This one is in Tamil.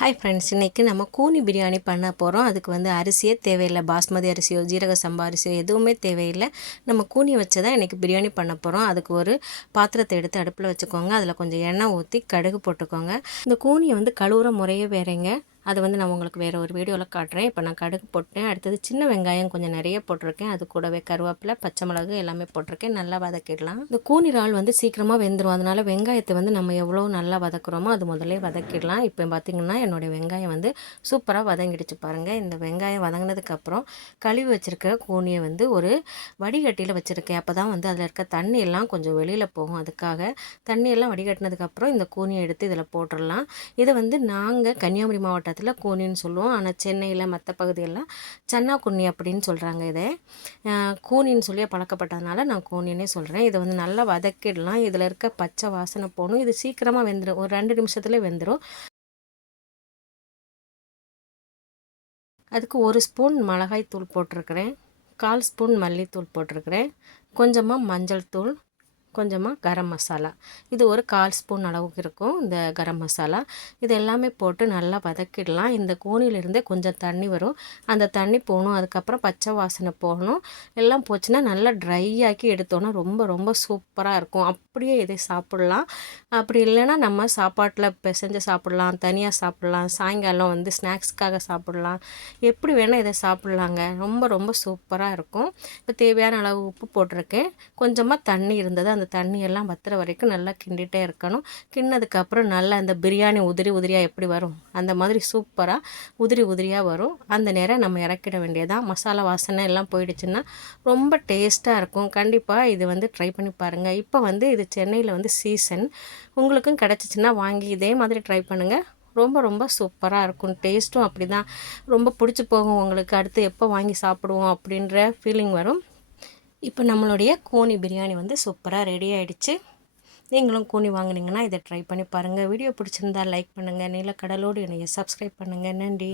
ஹாய் ஃப்ரெண்ட்ஸ் இன்றைக்கி நம்ம கூனி பிரியாணி பண்ண போகிறோம் அதுக்கு வந்து அரிசியே தேவையில்லை. பாஸ்மதி அரிசியோ ஜீரக சம்பா அரிசியோ எதுவுமே தேவையில்லை. நம்ம கூனி வச்சு தான் இன்றைக்கி பிரியாணி பண்ண போகிறோம் அதுக்கு ஒரு பாத்திரத்தை எடுத்து அடுப்பில் வச்சுக்கோங்க. அதில் கொஞ்சம் எண்ணெய் ஊற்றி கடுகு போட்டுக்கோங்க. இந்த கூனியை வந்து கழுவுற முறையே வேறேங்க. அது வந்து நான் உங்களுக்கு வேறு ஒரு வீடியோவில் காட்டுறேன். இப்போ நான் கடுகு போட்டேன். அடுத்தது சின்ன வெங்காயம் கொஞ்சம் நிறைய போட்டிருக்கேன். அது கூடவே கருவேப்பிலை பச்சை மிளகு எல்லாமே போட்டிருக்கேன். நல்லா வதக்கிடலாம். இந்த கூனி இறால் வந்து சீக்கிரமாக வெந்துடும் அதனால் வெங்காயத்தை வந்து நம்ம எவ்வளோ நல்லா வதக்குறோமோ அது முதல்ல வதக்கிடலாம். இப்போ பார்த்திங்கன்னா என்னுடைய வெங்காயம் வந்து சூப்பராக வதங்கிடுச்சு பாருங்கள் இந்த வெங்காயம் வதங்கினதுக்கப்புறம் கழுவி வச்சுருக்க கூனியை வந்து ஒரு வடிகட்டியில் வச்சுருக்கேன். அப்போ தான் வந்து அதில் இருக்க தண்ணியெல்லாம் கொஞ்சம் வெளியில் போகும். அதுக்காக தண்ணியெல்லாம் வடிகட்டினதுக்கப்புறம் இந்த கூனியை எடுத்து இதில் போட்டுடலாம். இதை வந்து நாங்கள் கன்னியாகுமரி மாவட்டத்தில் இடத்துல கூனின்னு சொல்லுவோம். ஆனால் சென்னையில் மற்ற பகுதியெல்லாம் சன்னா குன்னி அப்படின்னு சொல்கிறாங்க இதை. கூனின்னு சொல்லி பழக்கப்பட்டதுனால நான் கூனின்னே சொல்கிறேன் இதை வந்து நல்லா வதக்கிடலாம். இதில் இருக்க பச்சை வாசனை போகணும். இது சீக்கிரமாக வெந்துடும் ஒரு ரெண்டு நிமிஷத்துல வெந்துடும் அதுக்கு ஒரு ஸ்பூன் மிளகாய் தூள் போட்டிருக்கிறேன். கால் ஸ்பூன் மல்லித்தூள் போட்டிருக்கிறேன். கொஞ்சமாக மஞ்சள் தூள் கொஞ்சமாக கரம் மசாலா. இது ஒரு கால் ஸ்பூன் அளவுக்கு இருக்கும் இந்த கரம் மசாலா. இது எல்லாமே போட்டு நல்லா வதக்கிடலாம். இந்த கோணிலிருந்தே கொஞ்சம் தண்ணி வரும். அந்த தண்ணி போகணும் அதுக்கப்புறம் பச்சை வாசனை போகணும். எல்லாம் போச்சுன்னா நல்லா ட்ரை ஆக்கி எடுத்தோன்னா ரொம்ப ரொம்ப சூப்பராக இருக்கும். அப்படியே இதை சாப்பிட்லாம். அப்படி இல்லைன்னா நம்ம சாப்பாட்டில் பிசைஞ்சு சாப்பிட்லாம் தனியாக சாப்பிட்லாம் சாயங்காலம் வந்து ஸ்நாக்ஸ்க்காக சாப்பிட்லாம். எப்படி வேணால் இதை சாப்பிட்லாங்க. ரொம்ப ரொம்ப சூப்பராக இருக்கும். இப்போ தேவையான அளவு உப்பு போட்டிருக்கேன். கொஞ்சமாக தண்ணி இருந்தது அந்த தண்ணியெல்லாம் வத்துற வரைக்கும் நல்லா கிண்டிகிட்டே இருக்கணும். கிண்ணதுக்கப்புறம் நல்லா அந்த பிரியாணி உதிரி உதிரியாக எப்படி வரும்? அந்த மாதிரி சூப்பராக உதிரி உதிரியாக வரும். அந்த நேரம் நம்ம இறக்கிட வேண்டியதான் மசாலா வாசனை எல்லாம் போயிடுச்சுன்னா ரொம்ப டேஸ்ட்டாக இருக்கும். கண்டிப்பாக இது வந்து ட்ரை பண்ணி பாருங்கள் இப்போ வந்து இது சென்னையில் வந்து சீசன் உங்களுக்கும் கிடச்சிச்சின்னா வாங்கி இதே மாதிரி ட்ரை பண்ணுங்கள் ரொம்ப ரொம்ப சூப்பராக இருக்கும். டேஸ்ட்டும் அப்படி தான் ரொம்ப பிடிச்சி போகும் உங்களுக்கு. அடுத்து எப்போ வாங்கி சாப்பிடுவோம் அப்படின்ற ஃபீலிங் வரும். இப்போ நம்மளுடைய கூனி பிரியாணி வந்து சூப்பராக ரெடி ஆகிடுச்சு நீங்களும் கூனி வாங்கினீங்கன்னா இதை ட்ரை பண்ணி பாருங்கள் வீடியோ பிடிச்சிருந்தா லைக் பண்ணுங்கள் நீலக்கடலோடு என்னைய சப்ஸ்கிரைப் பண்ணுங்கள் நன்றி.